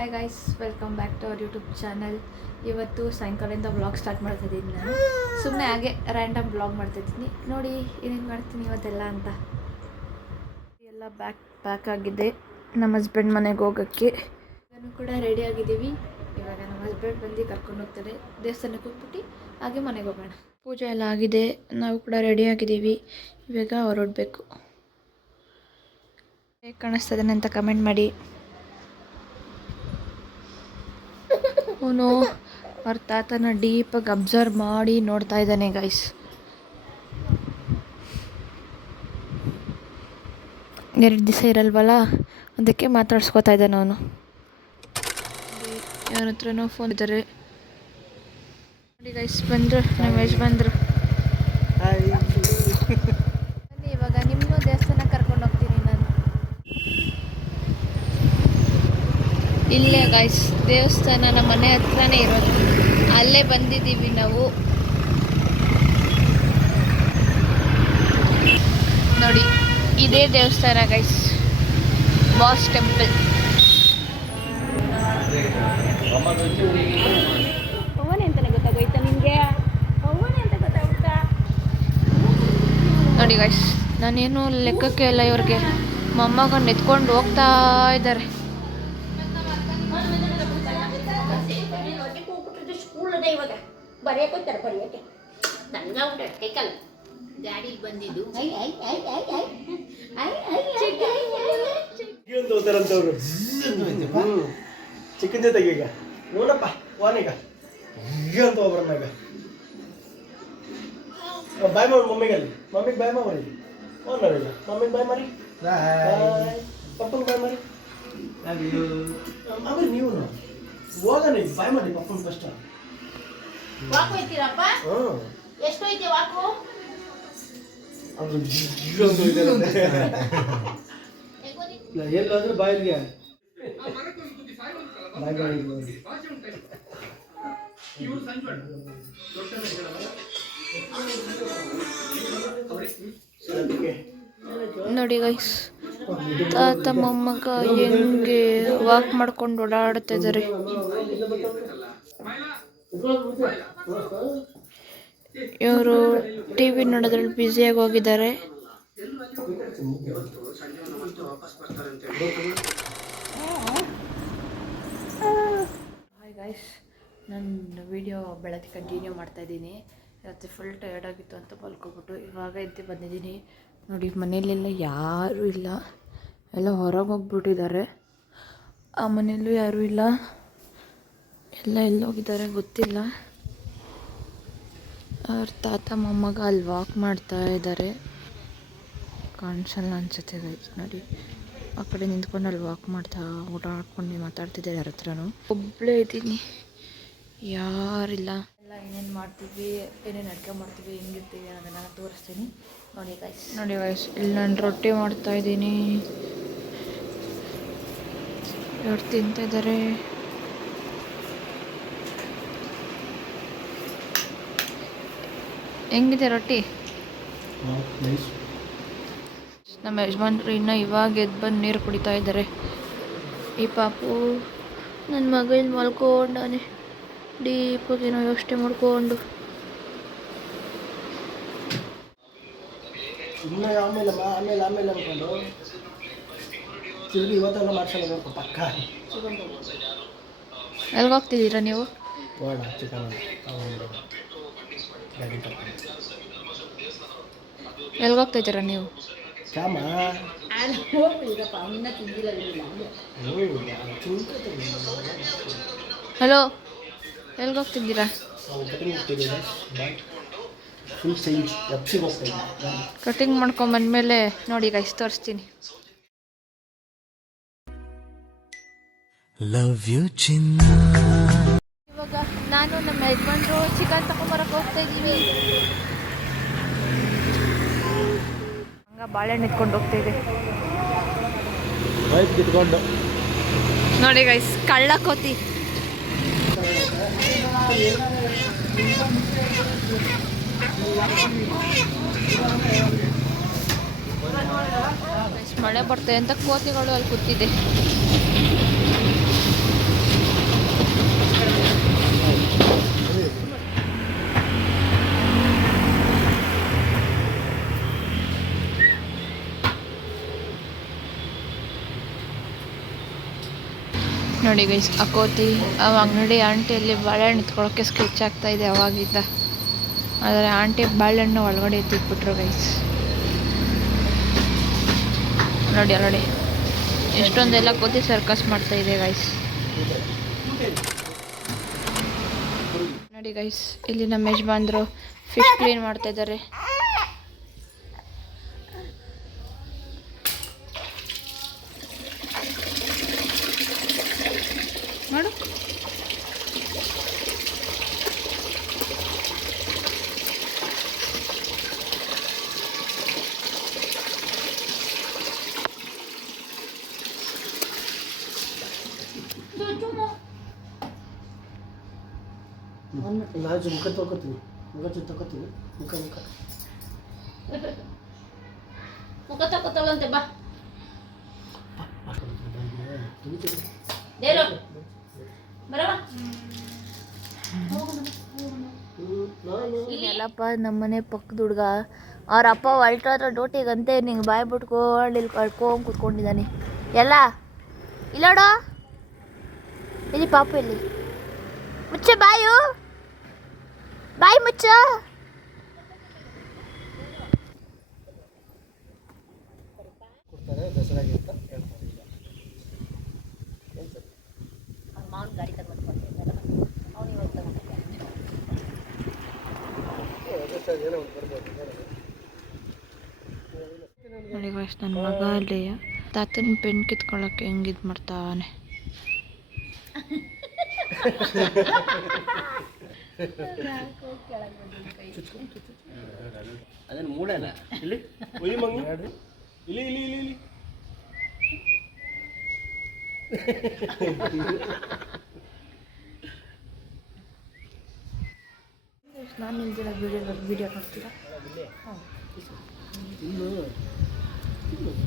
Hi guys, welcome back to our YouTube channel. ಇವತ್ತು ಸಾಯಂಕಾಲದಿಂದ vlog start ಮಾಡ್ತಾಯಿದ್ದೀನಿ. ನಾನು ಸುಮ್ಮನೆ ಹಾಗೆ ರ್ಯಾಂಡಮ್ ವ್ಲಾಗ್ ಮಾಡ್ತಾಯಿದ್ದೀನಿ. ನೋಡಿ ಏನೇನು ಮಾಡ್ತೀನಿ ಇವತ್ತೆಲ್ಲ ಅಂತ. ಎಲ್ಲ ಪ್ಯಾಕ್ ಆಗಿದೆ ನಮ್ಮ ಹಸ್ಬೆಂಡ್ ಮನೆಗೆ ಹೋಗೋಕ್ಕೆ. ನಾನು ಕೂಡ ರೆಡಿ ಆಗಿದ್ದೀವಿ. ಇವಾಗ ನಮ್ಮ ಹಸ್ಬೆಂಡ್ ಬಂದು ಕರ್ಕೊಂಡು ಹೋಗ್ತಾರೆ. ದೇವಸ್ಥಾನಕ್ಕೆ ಹೋಗ್ಬಿಟ್ಟು ಹಾಗೆ ಮನೆಗೆ ಹೋಗೋಣ. ಪೂಜೆ ಎಲ್ಲ ಆಗಿದೆ, ನಾವು ಕೂಡ ರೆಡಿ ಆಗಿದ್ದೀವಿ. ಇವಾಗ ಹೊರಡಬೇಕು. ಹೇಗೆ ಕಾಣಿಸ್ತದೆ ಅಂತ ಕಮೆಂಟ್ ಮಾಡಿ. ಅವನು ಅವ್ರ ತಾತನ ಡೀಪಾಗಿ ಅಬ್ಸರ್ವ್ ಮಾಡಿ ನೋಡ್ತಾ ಇದ್ದಾನೆ ಗೈಸ್. ಎರಡು ದಿವಸ ಇರಲ್ವಲ್ಲ, ಅದಕ್ಕೆ ಮಾತಾಡ್ಸ್ಕೊತಾ ಇದ್ದಾನೆ ಅವನು. ಯಾರ ಹತ್ರನೋ ಫೋನ್ ಇದ್ದಾರೆ ನೋಡಿ ಗೈಸ್. ಬಂದರು ನಮ್ಮ ಬಂದರು. ಇವಾಗ ನಿಮ್ಮ ದೇವಸ್ಥಾನ ಕರ್ಕೊಂಡು ಹೋಗ್ತೀನಿ ನಾನು. ಇಲ್ಲೇ ಗೈಸ್ ದೇವಸ್ಥಾನ ನಮ್ಮ ಮನೆ ಹತ್ರನೇ ಇರೋದು. ಅಲ್ಲೇ ಬಂದಿದ್ದೀವಿ ನಾವು. ನೋಡಿ ಇದೇ ದೇವಸ್ಥಾನ ಗೈಸ್, ಬಾಸ್ ಟೆಂಪಲ್. ಅವನೇ ಅಂತಲೇ ಗೊತ್ತಾಗೋಯ್ತಾ ನಿಮಗೆ? ಅವನೇ ಅಂತ ಗೊತ್ತಾಗುತ್ತಾ? ನೋಡಿ ಗೈಸ್, ನಾನೇನು ಲೆಕ್ಕಕ್ಕೆ ಇಲ್ಲ ಇವ್ರಿಗೆ. ಮೊಮ್ಮಗನ ಎತ್ಕೊಂಡು ಹೋಗ್ತಾ ಇದ್ದಾರೆ. ಇವಾಗ ಬರೆಯೋಕೋತಾರೆ ಬರೆಯೋಕೆ ನನಗೆ ಕೈಕಲ್ಲ ಗಾಡಿಗೆ ಬಂದಿದ್ದು ಚಿಕ್ಕದ ತೆಗೀಗ ನೋಡಪ್ಪ ವಾನೀಗ ಅಂತ ಒಬ್ಬರನ್ನಾಗ ಬಾಯ್ ಮಾಡಿ ಮಮ್ಮಿಗಲ್ಲಿ ಮಮ್ಮಿಗೆ ಬಾಯ್ ಮಾಡಿ ಓನರಿಲ್ಲ ಮಮ್ಮಿಗೆ ಬಾಯ್ ಮಾಡಿ ಪಪ್ಪನ ಬಾಯ್ ಮಾಡಿ ಆಮೇಲೆ ನೀವು ಹೋಗೋಣ ಬಾಯ್ ಮಾಡಿ ಪಪ್ಪನ ಫಸ್ಟ್. ವಾಕು ಹೋಯ್ತೀರಪ್ಪ? ಎಷ್ಟು ಹೋಯ್ತಿ ವಾಕು? ಎಲ್ಲಾದ್ರೂ ಬಾಯಿಗೆ ನೋಡಿ ಗೈಸ್, ತಾತ ಮೊಮ್ಮಗ ಹೆಂಗೆ ವಾಕ್ ಮಾಡ್ಕೊಂಡು ಓಡಾಡ್ತಾ ಇದ್ದಾರೆ. ಇವರು ಟಿವಿ ನೋಡೋದ್ರಲ್ಲಿ ಬ್ಯುಸಿಯಾಗಿ ಹೋಗಿದ್ದಾರೆ. ಹಾಯ್ ಗೈಸ್, ನನ್ನ ವಿಡಿಯೋ ಬೆಳಗ್ಗೆ ಕಂಟಿನ್ಯೂ ಮಾಡ್ತಾಯಿದ್ದೀನಿ. ರಾತ್ರಿ ಫುಲ್ ಟಯರ್ಡ್ ಆಗಿತ್ತು ಅಂತ ಮಲ್ಕೊಬಿಟ್ಟು ಇವಾಗ ಎದ್ದು ಬಂದಿದ್ದೀನಿ. ನೋಡಿ ಮನೆಯಲ್ಲೆಲ್ಲ ಯಾರೂ ಇಲ್ಲ, ಎಲ್ಲ ಹೊರಗೆ ಹೋಗ್ಬಿಟ್ಟಿದ್ದಾರೆ. ಆ ಮನೆಯಲ್ಲೂ ಯಾರೂ ಇಲ್ಲ, ಎಲ್ಲ ಎಲ್ಲೋಗಿದ್ದಾರೆ ಗೊತ್ತಿಲ್ಲ. ಅವ್ರ ತಾತ ಮೊಮ್ಮಗ ಅಲ್ಲಿ ವಾಕ್ ಮಾಡ್ತಾ ಇದ್ದಾರೆ. ಕಾಣಿಸಲ್ಲ ಅನ್ಸುತ್ತೆ ಗೈಸ್. ನೋಡಿ ಆ ಕಡೆ ನಿಂತ್ಕೊಂಡು ಅಲ್ಲಿ ವಾಕ್ ಮಾಡ್ತಾ ಓಡಾಡ್ಕೊಂಡು ಮಾತಾಡ್ತಿದ್ದಾರೆ. ಯಾರ ಹತ್ರನೂ ಒಬ್ಬಳೇ ಇದ್ದೀನಿ, ಯಾರಿಲ್ಲ. ಎಲ್ಲ ಏನೇನು ಮಾಡ್ತೀವಿ, ಏನೇನು ಅಡುಗೆ ಮಾಡ್ತೀವಿ, ಹೆಂಗಿರ್ತೀವಿ ಅನ್ನೋದನ್ನ ತೋರಿಸ್ತೀನಿ. ನೋಡಿ ಗೈಸ್, ನೋಡಿ ಗೈಸ್, ಇಲ್ಲಿ ನಾನು ರೊಟ್ಟಿ ಮಾಡ್ತಾ ಇದ್ದೀನಿ. ಇವ್ರು ತಿಂತಾ ಇದ್ದಾರೆ. ಹೆಂಗಿದೆ ರೊಟ್ಟಿ? ನಮ್ಮ ಯಜಮಾನ್ರು ಇನ್ನೂ ಇವಾಗ ಎದ್ದು ಬಂದು ನೀರು ಕುಡಿತಾ ಇದ್ದಾರೆ. ಈ ಪಾಪು ನನ್ನ ಮಗ ಇಲ್ಲಿ ಮಲ್ಕೊಂಡಾನೆ ಡೀಪಾಗೇನೋ ಯೋಚನೆ ಮಾಡ್ಕೊಂಡು. ಇನ್ನು ಆಮೇಲೆ ಆಮೇಲೆ ಆಮೇಲೆ ಅಂದ್ಕೊಂಡು ತಿರುಗಿ ಇವತ್ತೆಲ್ಲ ಮಾಡ್ಸಲ್ಲ ಪಕ್ಕ. ಎಲ್ಲಿಗೆ ಹೋಗ್ತಿದ್ದೀರಾ ನೀವು? ಚಿಕನ್ ಎಲ್ಲಿಗೆ ಹೋಗ್ತಾ ಇದ್ದೀರಾ ನೀವು? ಚಾಮ ಹಲೋ, ಎಲ್ಲಿಗೆ ಹೋಗ್ತಿದ್ದೀರಾ? ಕಟಿಂಗ್ ಮಾಡ್ಕೊಂಬಂದ್ಮೇಲೆ ನೋಡಿ ಗೈಸ್ ತೋರಿಸ್ತೀನಿ. ಲವ್ ಯು ಚಿನ್ನ. ಇವಾಗ ನಾನು ನಮ್ಮ ಯಜಮಾನ್ರು ಚಿಕನ್ ತಗೊಂಬರಕ್ಕೆ ಹೋಗ್ತಾ ಇದ್ದೀವಿ. ಹಂಗ ಬಾಳೆಹಣ್ಣು ಇಟ್ಕೊಂಡು ಹೋಗ್ತಾ ಇದೆ ನೋಡಿ ಗೈಸ್, ಕಳ್ಳ ಕೋತಿ. ಮಳೆ ಬರ್ತದೆ ಅಂತ ಕೋತಿಗಳು ಅಲ್ಲಿ ಕೂತಿದೆ. ನೋಡಿ ಗೈಸ್ ಆ ಕೋತಿ ಅವ ಅಂಗಡಿ ಆಂಟಿಯಲ್ಲಿ ಬಾಳೆಹಣ್ಣು ಇಟ್ಕೊಳ್ಳೋಕ್ಕೆ ಸ್ಕೆಚ್ ಆಗ್ತಾ ಇದೆ ಅವಾಗಿದ್ದ. ಆದರೆ ಆಂಟಿ ಬಾಳೆಹಣ್ಣು ಒಳಗಡೆ ಎತ್ತಿಟ್ಬಿಟ್ರು ಗೈಸ್. ನೋಡಿ ನೋಡಿ ಎಷ್ಟೊಂದೆಲ್ಲ ಕೋತಿ ಸರ್ಕಸ್ ಮಾಡ್ತಾ ಇದೆ ಗೈಸ್. ನೋಡಿ ಗೈಸ್ ಇಲ್ಲಿ ನಮ್ಮ ಯಜಮಾನ್ರು ಫಿಶ್ ಕ್ಲೀನ್ ಮಾಡ್ತಾ ಇದ್ದಾರೆ. ನೋಡು ನಾನು ಮುಖ ತೊಗೋತೀನಿ ಮುಖ ಮುಖ ತಗೋತಾಳಂತೆ ಬಾ ದೇರೋ ಬರವಾ ಇಲ್ಲಪ್ಪ ನಮ್ಮನೆ ಪಕ್ಕದ ಹುಡುಗ ಅವ್ರ ಅಪ್ಪ ಹೊಲ್ಟಾರ ಡೋಟಿಗಂತೆ ನಿಂಗೆ ಬಾಯ್ ಬಿಟ್ಕೊಂಡು ಇಲ್ಲಿ ಕಳ್ಕೊಂಡು ಕೂತ್ಕೊಂಡಿದ್ದಾನೆ. ಎಲ್ಲ ಇಲ್ಲೋಡೋ ಇಲ್ಲಿ ಪಾಪು ಇಲ್ಲಿ ಮುಚ್ಚ ಬಾಯಿ ಮುಚ್ಚ. ಕೊಡ್ತಾರೆ ದಸರಾಗೆ ಅಂತ ಹೇಳ್ತಾರೆ. ಅವ್ರ ಮಾವನ ಗಾಡಿ ತಗೊಂಡ್ಕೊಡ್ತಿದ್ದಾರ ಅವ್ನು ಇವಾಗ ತಗೊಂಡಿದ್ದಾನೆ. ಏನೋ ಒಂದು ಬರ್ಬೋದು. ನೋಡಿ ವಯಸ್ಸು ನನ್ನ ಮಗ ಅಲ್ಲಿ ತಾತನ ಪೆನ್ ಕಿತ್ಕೊಳ್ಳೋಕೆ ಹೆಂಗೆ ಇದು ಮಾಡ್ತಾನೆ. ಅದೇನು ಮೂಡಲ್ಲ ಇಲ್ಲಿ ಒಯ್ಯಿ ಮಂಗಿ ಇಲ್ಲಿ ಇಲ್ಲಿ ಇಲ್ಲಿ ಇಲ್ಲಿ ನಾನು ನಿಲ್ದಿಲ್ಲ ವಿಡಿಯೋ ನೋಡ್ತೀರಾ?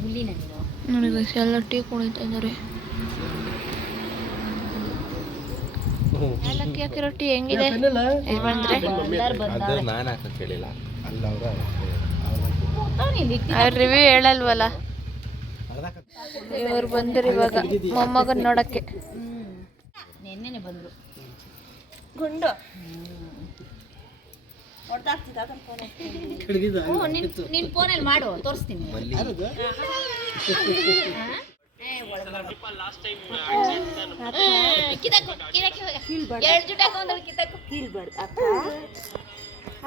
ಹುಲ್ಲಿನ ನೀನು ನೋಡಿ ಗೈಸ್ ಎಲ್ಲ ಟೀ ಕುಡಿತಾ ಇದ್ದಾರೆ. ಏಲಕ್ಕಿ ಹಾಕಿರೋ ಟೀ ಹೆಂಗಿದೆ ಯಜಮಾನ್ರೆ? ಅವ್ರ ರಿವ್ಯೂ ಹೇಳಲ್ವಲ್ಲ. ಇವ್ರು ಬಂದ್ರು ಇವಾಗ ಮೊಮ್ಮಗನ್ ನೋಡಕ್ಕೆ. ನೆನ್ನೆನೆ ಬಂದರು ಗುಂಡು ನಿನ್ನ ಫೋನಲ್ಲಿ ಮಾಡು ತೋರಿಸ್ತೀನಿ.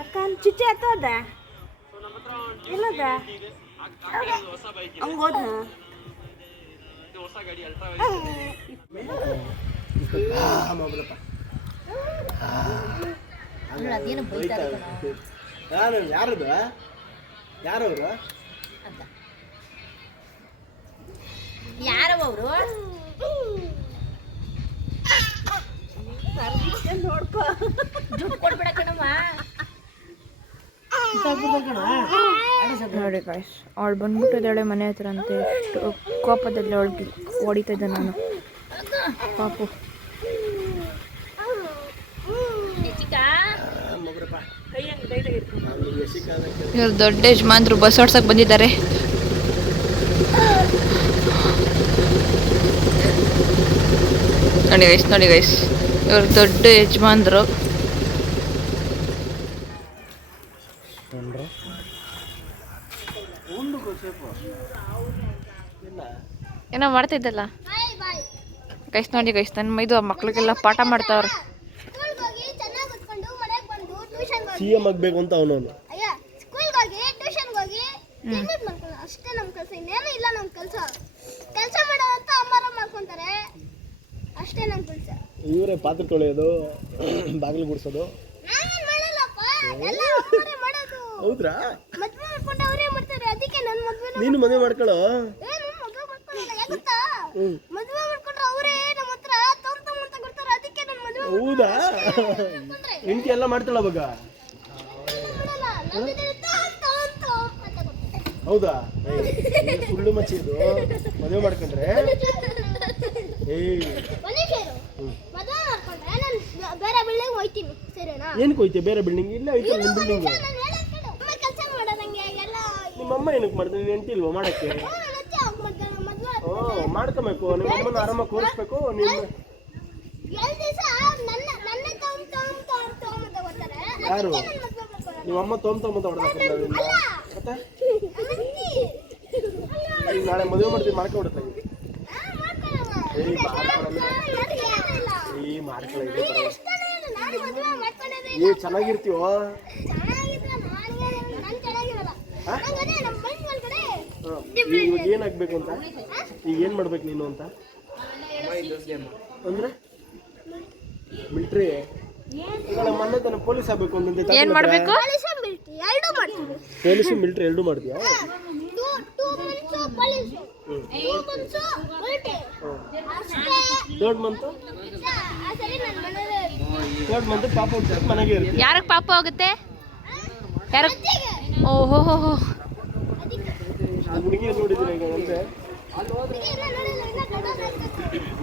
ಅಕ್ಕ ಚುಚ್ಚಿ ಹತ್ತೋದ ಇಲ್ಲದ ಹಂಗೋದ ಅದೇನು ಬೈತಾರೆ ನಾನು ಯಾರದು ಯಾರವರು ಅಂತ ಯಾರವ ಅವರು ನೋಡ್ಕೊ ದುಡ್ಡು ಕೊಡ್ಬೇಡ ಕಣಮ್ಮ. ನೋಡಿ ಗಾಯ್ಸ್ ಅವಳು ಬಂದ್ಬಿಟ್ಟಿದ್ದಾಳೆ ಮನೆ ಹತ್ರ ಅಂತ. ಎಷ್ಟು ಕೋಪದಲ್ಲಿ ಅವಳಿಗೆ ಹೊಡಿತಾ ಇದ್ದೆ ನಾನು ಪಾಪು. ಇವ್ರು ದೊಡ್ಡ ಯಜಮಾನ್ರು ಬಸ್ ಓಡ್ಸಕ್ ಬಂದಿದ್ದಾರೆ. ನೋಡಿ ಗೈಸ್ ಇವ್ರು ದೊಡ್ಡ ಯಜಮಾನ್ರು. ಏನೋ ಮಾಡ್ತಿದ್ದಲ್ಲ ಗೈಸ್. ನೋಡಿ ಗೈಸ್ ನನ್ನ ಮೈದು ಮಕ್ಳಿಗೆಲ್ಲ ಪಾಠ ಮಾಡ್ತಾವ್ರೆ. CM ಆಗಬೇಕು ಅಂತ ಅವನವನು ಸ್ಕೂಲ್ಗೆ ಹೋಗಿ ಟ್ಯೂಷನ್ಗೆ ಹೋಗಿ ಅಷ್ಟೇ ನಮ್ಮ ಕೆಲಸ, ಇನ್ನೇನು ಇಲ್ಲ ನಮ್ಮ ಕೆಲಸ. ಕೆಲಸ ಮಾಡೋದಂತ ಅಮ್ಮಾರ ಮಾಡ್ಕೊಂತಾರೆ ಅಷ್ಟೇ ನಮ್ಮ ಕೆಲಸ. ಇವರೇ ಪಾತ್ರೆ ತೊಳೆಯೋದು, ಬಾಗಿಲು ಗುಡಿಸೋದು. ನಾನೇನು ಮಾಡಲ್ಲಪ್ಪ, ಎಲ್ಲ ಅವರೇ ಮಾಡೋದು. ಹೌದ್ರಾ? ಮದುವೆ ಮಾಡ್ಕೊಂಡು ಅವರೇ ಮಾಡ್ತಾರೆ. ಅದಕ್ಕೆ ನನ್ನ ಮದುವೆ ನೀನು ಮದುವೆ ಮಾಡ್ಕೊಳ್ಳೋ. ಏನು ಮದುವೆ ಮಾಡ್ಕೊಳ್ಳಲ್ಲ ಯಾಕತ್ತಾ? ಮದುವೆ ಮಾಡ್ಕೊಂಡ್ರೆ ಅವರೇ ನಮ್ಮ ಹತ್ರ ತೊಂಬ ಅಂತ ಕೊಡ್ತಾರೆ. ಅದಕ್ಕೆ ನನ್ನ ಮದುವೆ. ಹೌದಾ? ಹೆಂಡತಿ ಎಲ್ಲ ಮಾಡ್ತಾಳ ಅವಾಗ? ಹೌದಾ? ಸುಳ್ಳು ಮಚ್ಚಿದ್ದು ಮದುವೆ ಮಾಡ್ಕೊಂಡ್ರೆ ಬೇರೆ ಬಿಲ್ಡಿಂಗ್ ಹೋಯ್ತೀನಿ. ಸರಿನಾ? ಏನಕ್ಕೆ ಹೋಯ್ತೀಯ ಬೇರೆ ಬಿಲ್ಡಿಂಗ್? ಇಲ್ಲ ಐತಲ್ಲ ನಿಮ್ಮ ಬಿಲ್ಡಿಂಗ್. ಕೆಲಸ ಮಾಡೋದಂಗೆ ಎಲ್ಲ ನಿಮ್ಮ ಅಮ್ಮ ಏನಕ್ಕೆ ಮಾಡ್ತಾರೆ? ನೀನು ಹೆಂಡತಿ ಇಲ್ವಾ ಮಾಡಕ್ಕೆ? ಮಾಡ್ಕೋಬೇಕು. ನಿಮ್ಮ ಅಮ್ಮನ ಆರಾಮಾಗಿ ಕೂರಿಸ್ಬೇಕು. ನಿಮ್ಮ 7 ದಿವಸ ನನ್ನ ತಗೊಂತಾರೆ. ಯಾರು ನಿಮ್ಮ ಅಮ್ಮ ತೊಂಬತ್ತ ಹೊಡೆದಾಕ ಮತ್ತೆ ಈಗ ನಾಳೆ ಮದುವೆ ಮಾಡ್ತೀವಿ ಮಾಡ್ಕೊಬಿಡುತ್ತೆ. ಏ ಚೆನ್ನಾಗಿರ್ತೀವೋ ಇವಾಗ ಏನಾಗ್ಬೇಕು ಅಂತ ಈಗ ಏನ್ ಮಾಡ್ಬೇಕು ನೀನು ಅಂತ ಅಂದ್ರೆ ಮಿಲ್ಟ್ರಿ ಈಗ ಮೊನ್ನೆ ತನ ಪೊಲೀಸ್ ಆಗ್ಬೇಕು ಅಂತ ಏನ್ ಮಾಡ್ಬೇಕು? ಪೊಲೀಸ್ ಮಿಲ್ಟ್ರಿ ಎರಡೂ ಮಾಡ್ತೀಯಾ? ಥರ್ಡ್ ಮಂತ್ ಪಾಪ ಮನೆಗೆ ಇರ್ತೀವಿ. ಯಾರಕ್ಕೆ ಪಾಪ ಹೋಗುತ್ತೆ? ಯಾರ? ಓಹೋ ಹುಡುಗಿ ನೋಡಿದ್ರೆ ಈಗ ಅಂದ್ರೆ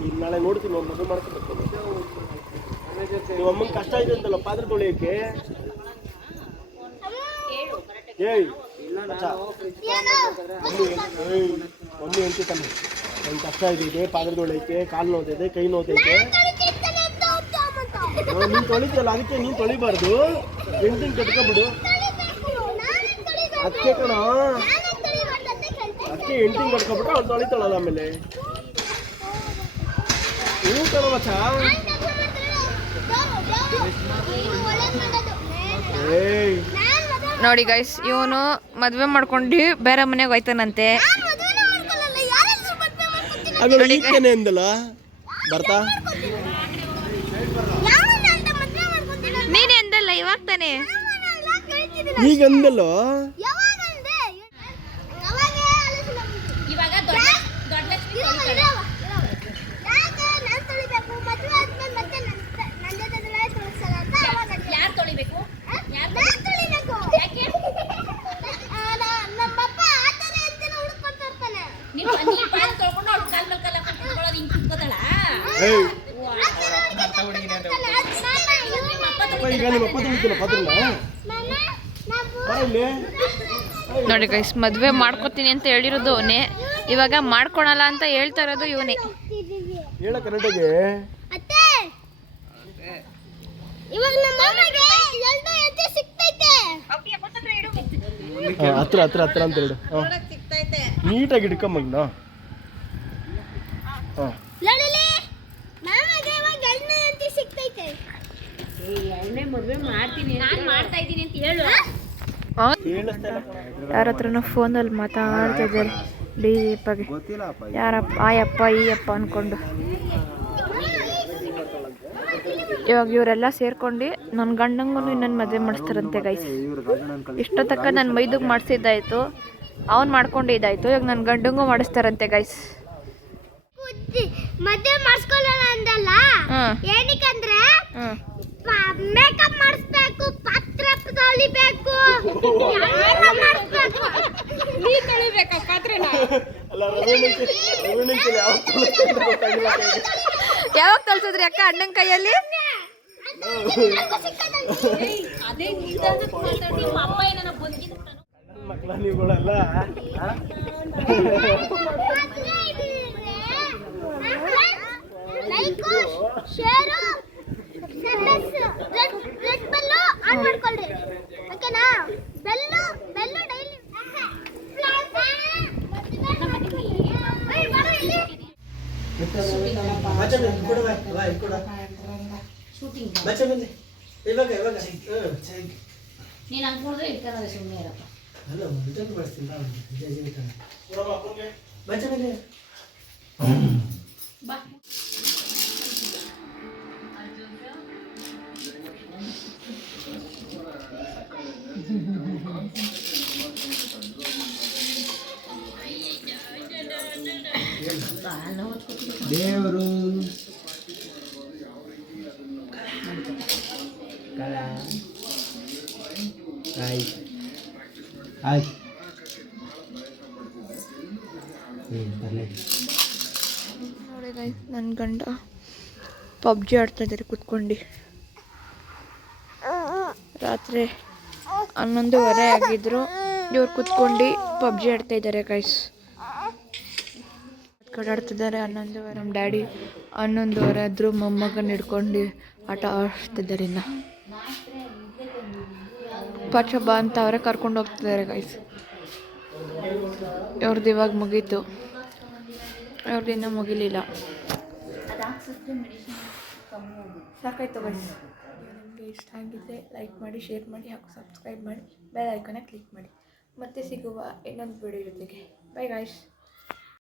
ಈಗ ನಾಳೆ ನೋಡ್ತೀನಿ ಒಂದು ಮದುವೆ ಮಾಡ್ಕೊಬೇಕು. ನೀವು ಅಮ್ಮನ ಕಷ್ಟ ಇದೆ ಅಂತಲ್ಲ ಪಾತ್ರೆ ತೊಳಿಯಕ್ಕೆ. ಏಯ್ ಮಮ್ಮಿ ಹೇಳ್ತಿದ್ದಾನೆ ನಂಗೆ ಕಷ್ಟ ಇದೆ ಪಾತ್ರೆ ತೊಳಿಯಕ್ಕೆ, ಕಾಲು ನೋವ್ತೈತೆ, ಕೈ ನೋವ್ತೈತೆ. ನೀನು ತೊಳಿತೀಯಲ್ಲ ಅದಕ್ಕೆ ನೀನು ತೊಳಿಬಾರ್ದು. ಎಂಟಿಂಗ್ ಕಟ್ಕೊಬಿಡು. ಅದಕ್ಕೆ ಕಣ ಅದಕ್ಕೆ ಎಂಟಿಂಗ್ ಕಟ್ಕೊಬಿಟ್ಟು ಅವ್ಳು ತೊಳಿತಾಳಲ್ಲ ಆಮೇಲೆ. ಹ್ಞೂ ಕಣ ಮಚ್ಚ. ಏಯ್ ನೋಡಿ ಗೈಸ್, ಇವನು ಮದ್ವೆ ಮಾಡ್ಕೊಂಡು ಬೇರೆ ಮನೆಗೆ ಹೋಯ್ತಾನಂತೆ. ಆಮೇಲೆ ಈಗೇನೆ ಅಂದಲ್ಲ ಬರ್ತಾ ನೀನೇ ಅಂದಲ್ಲ ಇವಾಗ ತಾನೆ. ಈಗ ಅಂದಲ್ಲೋ ಇವಾಗ ದೊಡ್ಡ ಯಾರು ತೊಳಿಬೇಕು? ನೀವು ತೊಳ್ಕೊಂಡು ಅವ್ಳು ಕಾಲ್ ಮೇಲೆ ಕಾಲ ಕುತ್ಕೊಳ್ಳೋದು ಹಿಂಗೆ ಕುತ್ಕೋತಾಳ. ಈಗ ನಿಮ್ಮ ಅಪ್ಪ ತೊಳಿತಿಲ್ಲ ಪಾತ್ರನ ಇಲ್ಲಿ. ನೋಡಿ ಗೈಸ್, ಮದ್ವೆ ಮಾಡ್ಕೊತೀನಿ ಅಂತ ಹೇಳಿರೋದು ಅವನೇ, ಇವಾಗ ಮಾಡ್ಕೊಳಲ್ಲ ಅಂತ ಹೇಳ್ತಾ ಇರೋದು ಇವನೇ. ಹೇಳ ಕರೆಕ್ಟಾಗಿ. ಇವಾಗ ನಮ್ಮ ಅಮ್ಮಗೆ ಎಲ್ಡು ಹೆಜ್ಜೆ ಸಿಕ್ತೈತೆ. ಹತ್ರ ಹತ್ರ ಹತ್ರ ಅಂತ ಹೇಳು. ನೀಟಾಗಿ ಹಿಡ್ಕೊಂಬಗ್ನ. ಲಡಲಿ ಮಾಮಗೆ ಇವಾಗ ಎಲ್ಡು ಹೆಜ್ಜೆ ಸಿಕ್ತೈತೆ. ಎರಡನೇ ಮದುವೆ ಮಾಡ್ತೀನಿ, ನಾನು ಮಾಡ್ತಾ ಇದ್ದೀನಿ ಅಂತ ಹೇಳು. ಯಾರ ಹತ್ರನೋ ಫೋನಲ್ಲಿ ಮಾತಾಡ್ತಾ ಇದ್ದಾರೆ ಡೀಪಾಗಿ. ಯಾರಪ್ಪ ಆಯಪ್ಪ ಈ ಅಪ್ಪ ಅಂದ್ಕೊಂಡು. ಇವಾಗ ಇವರೆಲ್ಲ ಸೇರ್ಕೊಂಡು ನನ್ನ ಗಂಡಂಗೂ ಇನ್ನೊಂದು ಮದುವೆ ಮಾಡಿಸ್ತಾರಂತೆ ಗೈಸ್. ಇಷ್ಟೊತ್ತಕ್ಕ ನನ್ನ ಮೈದುಗೆ ಮಾಡಿಸಿದ್ದಾಯ್ತು, ಅವ್ನು ಮಾಡ್ಕೊಂಡು ಇದಾಯ್ತು, ಇವಾಗ ನನ್ನ ಗಂಡಂಗೂ ಮಾಡಿಸ್ತಾರಂತೆ ಗೈಸ್. ಮದುವೆ ಮಾಡಿಸ್ಕೊಳ್ಳಲ್ಲ ಅಂದಲ್ಲ, ಏನಕ್ಕಂದ್ರೆ ಮೇಕಪ್ ಮಾಡಿಸ್ಬೇಕು, ಪಾತ್ರೆ ತೊಳಿಬೇಕು, ನೀ ತೊಳಿಬೇಕಾ ಪಾತ್ರೆನ? ಯಾವಾಗ ತೊಳ್ಸಿದ್ರಿ ಅಕ್ಕ ಅಣ್ಣನ ಕೈಯಲ್ಲಿ? ಅದೇ ನಿಮ್ಮ ಅಪ್ಪ ಏನಾರ ಬಂದಿದ್ದು ಮಕ್ಕಳ ನೀವುಗಳೆಲ್ಲ like share red bell on ಮಾಡ್ಕೊಳ್ಳಿ, ಓಕೆನಾ? ಬೆಲ್ಲು ಡೈಲಿ ಇವಾಗ ನೀನು ಅನ್ಕೊಂಡ್ರೆ ಇಟ್ಕೊಳ್ಳೋದು ಸುಮ್ಮನೆ ಇರಪ್ಪ. ಬಾ ದೇವರು ನೋಡಿ ಗೈಸ್, ನನ್ನ ಗಂಡ ಪಬ್ಜಿ ಆಡ್ತಾ ಇದ್ದಾರೆ ಕೂತ್ಕೊಂಡು. ರಾತ್ರಿ 11:30 ಆಗಿದ್ರು, ಇವ್ರು ಕೂತ್ಕೊಂಡು ಪಬ್ಜಿ ಆಡ್ತಾ ಇದ್ದಾರೆ ಗೈಸ್. ಕಡೆ ಆಡ್ತಿದ್ದಾರೆ 11:30. ನಮ್ಮ ಡ್ಯಾಡಿ 11:30 ಆದರೂ ಮೊಮ್ಮಗನ ಹಿಡ್ಕೊಂಡು ಆಟ ಆಡ್ತಿದ್ದಾರೆ. ಇನ್ನು ಪಾಚ ಬಾ ಅಂತ ಅವರೇ ಕರ್ಕೊಂಡು ಹೋಗ್ತಿದ್ದಾರೆ ಗೈಸ್. ಅವ್ರದ್ದು ಇವಾಗ ಮುಗೀತು, ಅವ್ರದ್ದು ಇನ್ನೂ ಮುಗಿಲಿಲ್ಲ. ಸಾಕಾಯ್ತು ಗೈಸ್. ನಿಮಗೆ ಇಷ್ಟ ಆಗಿದ್ದರೆ ಲೈಕ್ ಮಾಡಿ, ಶೇರ್ ಮಾಡಿ ಹಾಗೂ ಸಬ್ಸ್ಕ್ರೈಬ್ ಮಾಡಿ, ಬೆಲ್ ಐಕಾನ ಕ್ಲಿಕ್ ಮಾಡಿ. ಮತ್ತೆ ಸಿಗುವ ಇನ್ನೊಂದು ವಿಡಿಯೋ ಜೊತೆಗೆ. Bye guys.